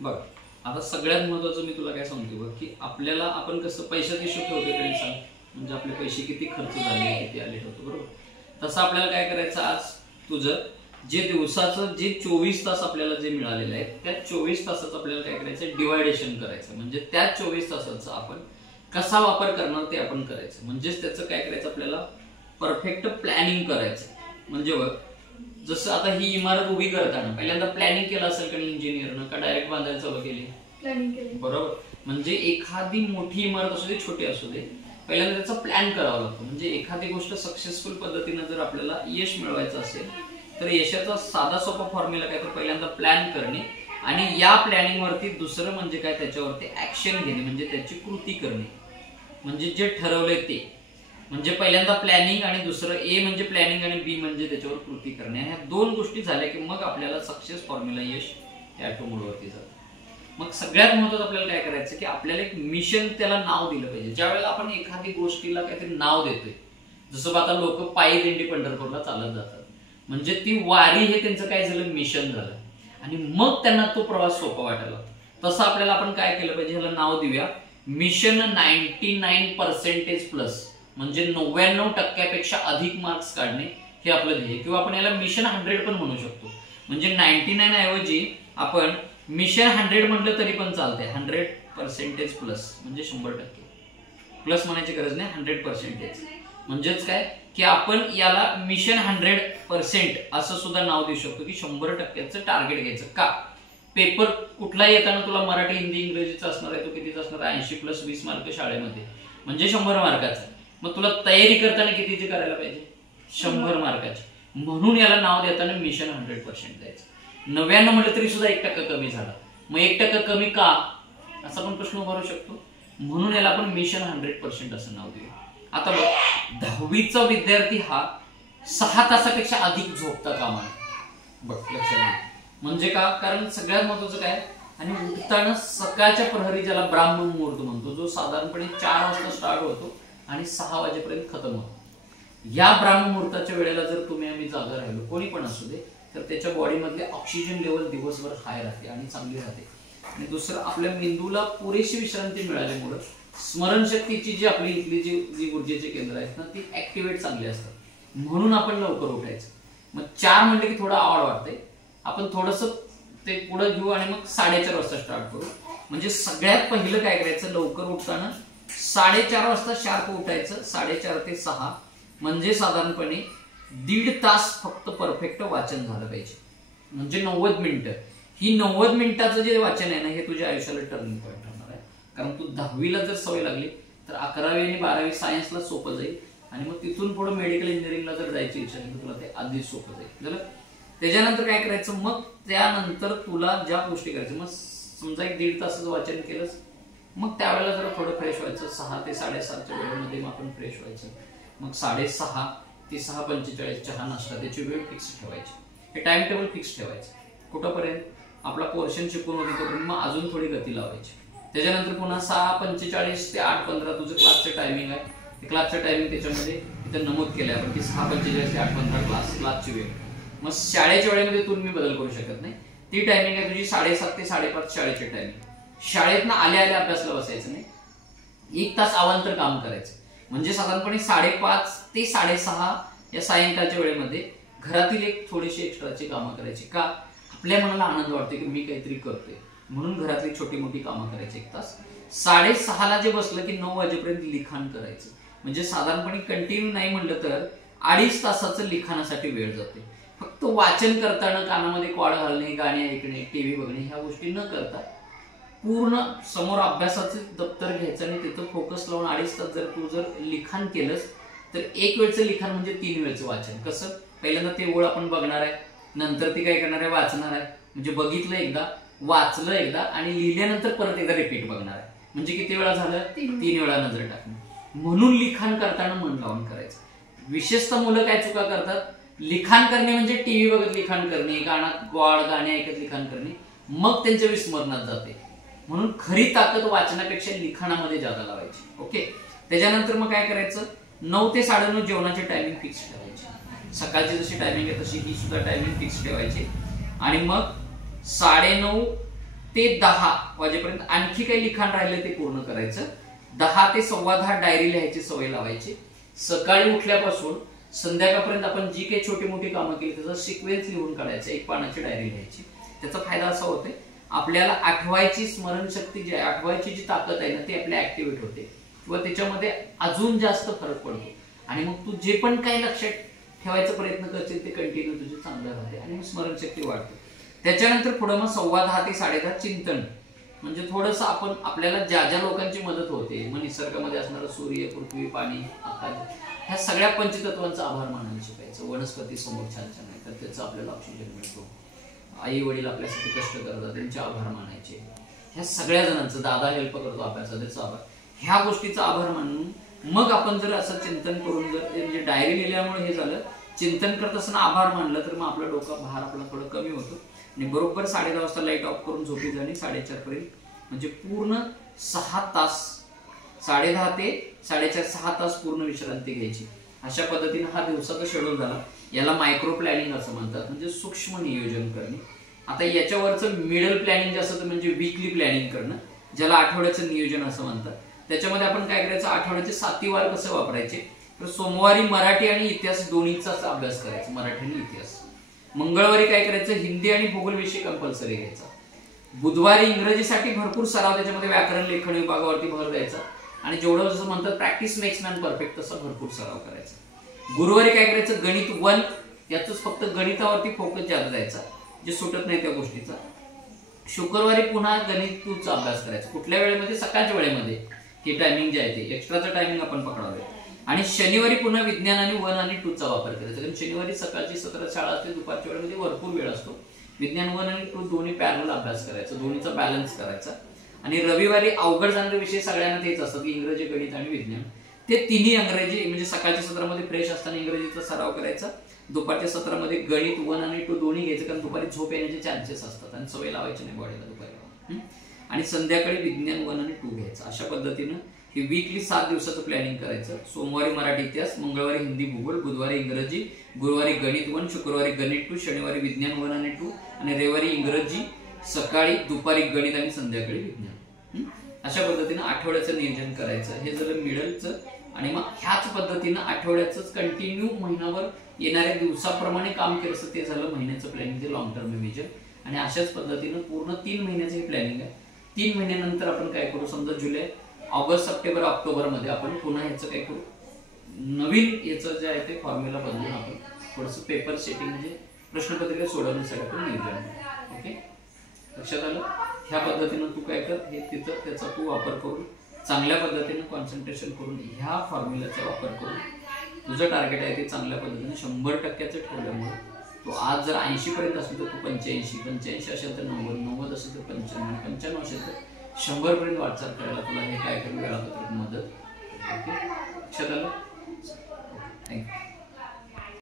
बघ आता सगळ्यात महत्त्वाचं मी तुला काय सांगतो बघ की आपल्याला आपण कसं पैशाचा हिशोब ठेवतो तरी सांग, म्हणजे आपले पैसे किती खर्च झाले किती आले ठेवतो बरोबर. तसं आपल्याला काय करायचं, आज तुझं जे दिवसाचं जे 24 तास आपल्याला जे मिळालेलं आहे त्या 24 तासाचं आपल्याला काय करायचं, डिवायडेशन करायचं. म्हणजे त्या 24 तासाचा आपण कसा वापर करणार ते आपण करायचं. म्हणजेच त्याचं काय करायचं, आपल्याला परफेक्ट प्लॅनिंग करायचं. म्हणजे बघ जसं आता ही इमारत उभी करताना पहिल्यांदा प्लॅनिंग केलं असेल का इंजिनियरनं, का डायरेक्ट बांधायला चालू केली, प्लॅनिंग केली बरोबर. म्हणजे एखादी मोठी इमारत असू दे छोटी असू दे पहिल्यांदा त्याचा प्लॅन करावा लागतो. म्हणजे एखादी गोष्ट सक्सेसफुल पद्धतीने जर आपल्याला यश मिळवायचं असेल तर यशाचा साधा सोपा फॉर्म्युला काय, तर पहिल्यांदा प्लॅन करणे आणि या प्लॅनिंग वरती दुसरं म्हणजे काय, त्याच्यावरती ऍक्शन घेणे म्हणजे त्याची कृती करणे. म्हणजे जे ठरवलंय ते, म्हणजे पहिल्यांदा प्लॅनिंग आणि दुसरं ए म्हणजे प्लॅनिंग आणि बी म्हणजे त्याच्यावर कृती करणे. ह्या दोन गोष्टी झाल्या की मग आपल्याला सक्सेस फॉर्म्युला यश या मोडवरती जातं. मग सगळ्यात महत्त्वाचं आपल्याला काय करायचं की आपल्याला एक मिशन त्याला नाव दिलं पाहिजे. ज्यावेळेला आपण एखादी गोष्टीला काहीतरी नाव देतोय, जसं आता लोक पायी दिंडी पंढरपूरला चालत जातात, म्हणजे ती वारी हे त्यांचं काय झालं, मिशन झालं आणि मग त्यांना तो प्रवास सोपा वाटायला. तसं आपल्याला आपण काय केलं पाहिजे, ह्याला नाव देऊया मिशन 99% प्लस, म्हणजे 99% अधिक मार्क्स काढणे हे आपलं ध्येय, किंवा आपण याला मिशन 100 पण म्हणू शकतो. म्हणजे 99 ऐवजी आपण मिशन 100 म्हटलं तरी पण चालतंय. 100% प्लस म्हणजे 100%, प्लस म्हणायची गरज नाही, 100%. म्हणजेच काय की आपण याला मिशन 100% असं सुद्धा नाव देऊ शकतो की 100%चं टार्गेट घ्यायचं. का, पेपर कुठलाही येताना तुला मराठी हिंदी इंग्रजीचा असणार आहे, तो कितीचा असणार आहे, 80 + 20 मार्क शाळेमध्ये म्हणजे 100 मार्काचा. मग तुला तयारी करताना कितीची करायला पाहिजे, 100 मार्काची. म्हणून याला नाव देताना मिशन 100% द्यायचं. 99 म्हटलं तरी सुद्धा 1% कमी झाला, मग 1% कमी का असा पण प्रश्न उभारू शकतो. म्हणून याला आपण मिशन 100% असं नाव देऊ. आता बघ 10वीचा विद्यार्थी हा 6 तासापेक्षा अधिक झोपता कामा नये. बघ लक्षात घे. म्हणजे का, कारण सगळ्यात महत्वाचं काय, आणि उठताना सकाळच्या प्रहरी ज्याला ब्राह्मण मुहूर्त म्हणतो, जो साधारणपणे 4 वाजता स्टार्ट होतो आणि 6 वाजेपर्यंत खतम होतो. या ब्राह्मण मुहूर्ताच्या वेळेला जर तुम्ही आम्ही जागा राहिलो, कोणी पण असू दे, तर त्याच्या बॉडीमधले ऑक्सिजन लेवल दिवसभर हाय राहते आणि चांगली राहते. आणि दुसरं आपल्या मेंदूला पुरेशी विश्रांती मिळाल्यामुळे स्मरणशक्तीची जी आपली इथली जी ऊर्जेचे केंद्र आहेत ना, ती ऍक्टिव्हेट चांगली असतात. म्हणून आपण लवकर उठायचं. मग 4 म्हणले की थोडं आवड वाटते, आपण थोडस ते पुढे घेऊ आणि मग 4:30 वाजता स्टार्ट करू. म्हणजे सगळ्यात पहिलं काय करायचं, लवकर उठताना 4:30 वाजता शार्प उठायचं. 4:30 ते 6 म्हणजे साधारणपणे 1.5 तास फक्त परफेक्ट वाचन झालं पाहिजे. म्हणजे 90 मिनिटं. ही 90 मिनिटाचं जे वाचन आहे ना, हे तुझ्या आयुष्याला टर्निंग पॉईंट ठरणार आहे. कारण तू 10वीला जर सवय लागली तर 11वी आणि 12वी सायन्सला सोपं जाईल, आणि मग तिथून पुढे मेडिकल इंजिनिअरिंगला जर जायची इच्छा असेल तर तुला ते आधीच सोपं जाईल. त्याच्यानंतर काय करायचं, मग त्यानंतर तुला ज्या गोष्टी करायचं, मग समजा 1.5 तासाचं वाचन केलंस, मग त्यावेळेला जरा थोडं फ्रेश व्हायचं. 6 ते 7:30च्या वेळेमध्ये मग आपण फ्रेश व्हायचं. मग 6:30 ते 6:45 चहा नाश्ता, त्याची वेळ फिक्स ठेवायची. हे टाइम टेबल फिक्स ठेवायचं. कुठंपर्यंत आपला पोर्शन शिकून होते तोपर्यंत मग अजून थोडी गती लावायची. त्याच्यानंतर पुन्हा 6:45 ते 8:15 तुझं क्लासचं टायमिंग आहे. ते क्लासचं टायमिंग त्याच्यामध्ये इथं नमूद केलंय आपण की 6:45 ते 8:15 क्लासची वेळ. मग शाळेच्या वेळेमध्ये तुम्ही बदल करू शकत नाही. ती टायमिंग आहे तुझी 7:30 ते 5:30 शाळेची टायमिंग. शाळेतनं आल्या अभ्यासला बसायचं नाही, 1 तास अवांतर काम करायचं. म्हणजे साधारणपणे 5:30 ते 6:30 या सायंकाळच्या वेळेमध्ये घरातील एक थोडीशी एक्स्ट्राची कामं करायची. का, आपल्या मनाला आनंद वाटतो की मी काहीतरी करतोय, म्हणून घरातली छोटी मोठी कामं करायची 1 तास. 6:30ला जे बसलं की 9 वाजेपर्यंत लिखाण करायचं. म्हणजे साधारणपणे कंटिन्यू नाही म्हटलं तर 2.5 तासाचं लिखाणासाठी वेळ जाते. फक्त वाचन करताना कानामध्ये क्वाड घालणे, गाणे ऐकणे, टीव्ही बघणे ह्या गोष्टी न करता पूर्ण समोर अभ्यासाचं दप्तर घ्यायचं आणि तिथं फोकस लावून 2.5 तास जर तू जर लिखाण केलंस तर 1 वेळचं लिखाण म्हणजे 3 वेळचं वाचन. कसं, पहिल्यांदा ते ओळ आपण बघणार आहे, नंतर ती काय करणार आहे, वाचणार आहे. म्हणजे बघितलं एकदा, वाचलं एकदा आणि लिहिल्यानंतर परत एकदा रिपीट बघणार आहे. म्हणजे किती वेळा झालं, 3 वेळा नजर टाकणं. म्हणून लिखाण करताना मन लावून करायचं. विशेषतः मुलं काय चुका करतात, लिखाण करणे म्हणजे टीव्ही बघत लिखाण करणे, गाणं गाणे ऐकत लिखाण करणे, मग त्यांच्या विस्मरणात जाते. म्हणून खरी ताकद वाचनापेक्षा लिखाणामध्ये जादा लावायची. ओके. त्याच्यानंतर मग काय करायचं, 9 ते 9:30 जेवणाची टायमिंग फिक्स ठेवायची. सकाळची जशी टायमिंग आहे तशी ही सुद्धा टायमिंग फिक्स ठेवायची. आणि मग 9:30 ते 10 वाजेपर्यंत आणखी काही लिखाण राहिले ते पूर्ण करायचं. 10 ते 10:15 डायरी लिहायची सवय लावायची. सकाळी उठल्यापासून संध्याकाळपर्यंत आपण जी काही छोटी मोठी कामं केली त्याचा सिक्वेन्स लिहून काढायचा, एक पानाची डायरी लिहायची. त्याचा फायदा असा होतोय आपल्याला आठवायची स्मरणशक्ती जी आहे, आठवायची जी ताकद आहे ना ती आपल्या ऍक्टिव्हेट होते किंवा त्याच्यामध्ये अजून जास्त फरक पडतो. आणि मग तू जे पण काही लक्षात ठेवायचा प्रयत्न करशील ते कंटिन्यू तुझे चांगलं राहते आणि मग स्मरणशक्ती वाढते. त्याच्यानंतर पुढे मग 10:15 ते 10:30 चिंतन, म्हणजे थोडंसं आपण आपल्याला ज्या ज्या लोकांची मदत होते, मग निसर्गामध्ये असणारं सूर्य, पृथ्वी, पाणी, आकाश, ह्या सगळ्या पंचतत्वांचा आभार मानायला शिकायचं. वनस्पती समोर छान छान आहे तर त्याचा आपल्याला ऑक्सिजन मिळतो. आई वडील आपल्यासाठी कष्ट करतात त्यांचे आभार मानायचे. ह्या सगळ्या जणांचं, दादा हेल्प करतो आपल्याचा त्याचा आभार, ह्या गोष्टीचा आभार मानून मग आपण जर असं चिंतन करून जर म्हणजे डायरी लिहिल्यामुळे हे झालं, चिंतन करत असताना आभार मानलं तर मग आपला डोका भार आपला थोडं कमी होतो. आणि बरोबर 10:30 वाजता लाईट ऑफ करून झोपी जाणे 4:30 पर्यंत, म्हणजे पूर्ण 6 तास, 10:30 ते 4:30 6 तास पूर्ण विश्रांती घ्यायची. अशा पद्धतीने हा दिवसाचा शेड्यूल झाला. याला मायक्रो प्लॅनिंग असं म्हणतात, म्हणजे सूक्ष्म नियोजन करणे. आता याच्यावरचं मिडल प्लॅनिंग जे असतं म्हणजे वीकली प्लॅनिंग करणं, ज्याला आठवड्याचं नियोजन असं म्हणतात. त्याच्यामध्ये आपण काय करायचं, आठवड्याचे 7 वार कसे वापरायचे, तर सोमवारी मराठी आणि इतिहास दोन्हीचा अभ्यास करायचा, मराठी आणि इतिहास. मंगळवारी काय करायचं, हिंदी आणि भूगोल विषय कंपल्सरी घ्यायचा. बुधवारी इंग्रजीसाठी भरपूर सराव, त्याच्यामध्ये व्याकरण लेखन विभागावरती भर द्यायचा. आणि जेवढं जसं म्हणतात प्रॅक्टिस मेक्स मॅन परफेक्ट, तसा भरपूर सराव करायचा. गुरुवारी काय करायचं, गणित 1, याच फक्त गणितावरती फोकस जास्त द्यायचा, जे सुटत नाही त्या गोष्टीचा. शुक्रवारी पुन्हा गणित 2 चा अभ्यास करायचा. कुठल्या वेळेमध्ये, सकाळच्या वेळेमध्ये, हे टायमिंग जे आहे ते एक्स्ट्राचं टायमिंग आपण पकडावे. आणि शनिवारी पुन्हा विज्ञान आणि 1 आणि 2 चा वापर करायचा, कारण शनिवारी सकाळची 17 शाळा असते, दुपारच्या वेळेमध्ये भरपूर वेळ असतो. विज्ञान 1 आणि 2 दोन्ही पॅरलल अभ्यास करायचा, दोन्हीचा बॅलन्स करायचा. आणि रविवारी अवघड जाणारे विषय सगळ्यांना तेच असतात की इंग्रजी, गणित आणि विज्ञान. ते तिन्ही इंग्रजी म्हणजे सकाळच्या सत्रामध्ये फ्रेश असताना इंग्रजीचा सराव करायचा. दुपारच्या सत्रामध्ये गणित 1 आणि 2 दोन्ही घ्यायचं, कारण दुपारी झोप येण्याचे चान्सेस असतात आणि सवय लावायची नाही बॉडीला दुपारी. आणि संध्याकाळी विज्ञान 1 आणि 2 घ्यायचं. अशा पद्धतीनं हे वीकली 7 दिवसाचं प्लॅनिंग करायचं. सोमवारी मराठी इतिहास, मंगळवारी हिंदी भूगोल, बुधवारी इंग्रजी, गुरुवारी गणित 1, शुक्रवारी गणित 2, शनिवारी विज्ञान 1 आणि 2 आणि रविवारी इंग्रजी, सकाळी दुपारी गणित आणि संध्याकाळी विज्ञान. अशा पद्धतीनं आठवड्याचं नियोजन करायचं. हे झालं मिडलचं. आणि मग ह्याच पद्धतीनं आठवड्याचं कंटिन्यू महिनाभर येणाऱ्या दिवसाप्रमाणे काम केलं, ते झालं महिन्याचं प्लॅनिंग, ते लॉंग टर्म विजन. आणि अशाच पद्धतीनं पूर्ण 3 महिन्याचं हे प्लॅनिंग आहे. 3 महिन्यानंतर आपण काय करू, समजा जुलै, ऑगस्ट, सप्टेंबर, ऑक्टोबर मध्ये आपण पुन्हा ह्याचं काय करू, नवीन याचं जे आहे ते फॉर्म्युला बदलून आपण थोडंसं पेपर सेटिंग म्हणजे प्रश्नपत्रिका सोडवण्यासाठी आपण नियोजन. ओके, लक्षात आलं. ह्या पद्धतीनं तू काय कर, हे तिथं त्याचा तू वापर करून चांगल्या पद्धतीनं कॉन्सन्ट्रेशन करून ह्या फॉर्म्युलाचा वापर करून तुझं टार्गेट आहे ते चांगल्या पद्धतीने 100% ठेवल्यामुळे तो आज जर 80 पर्यंत असेल तर तू 85 असेल तर 90 असेल तर 95 असेल तर 100 पर्यंत वाटचाल करायला तुला हे काय करून वेळापत्रक मदत. ओके, लक्षात आलं. थँक्यू.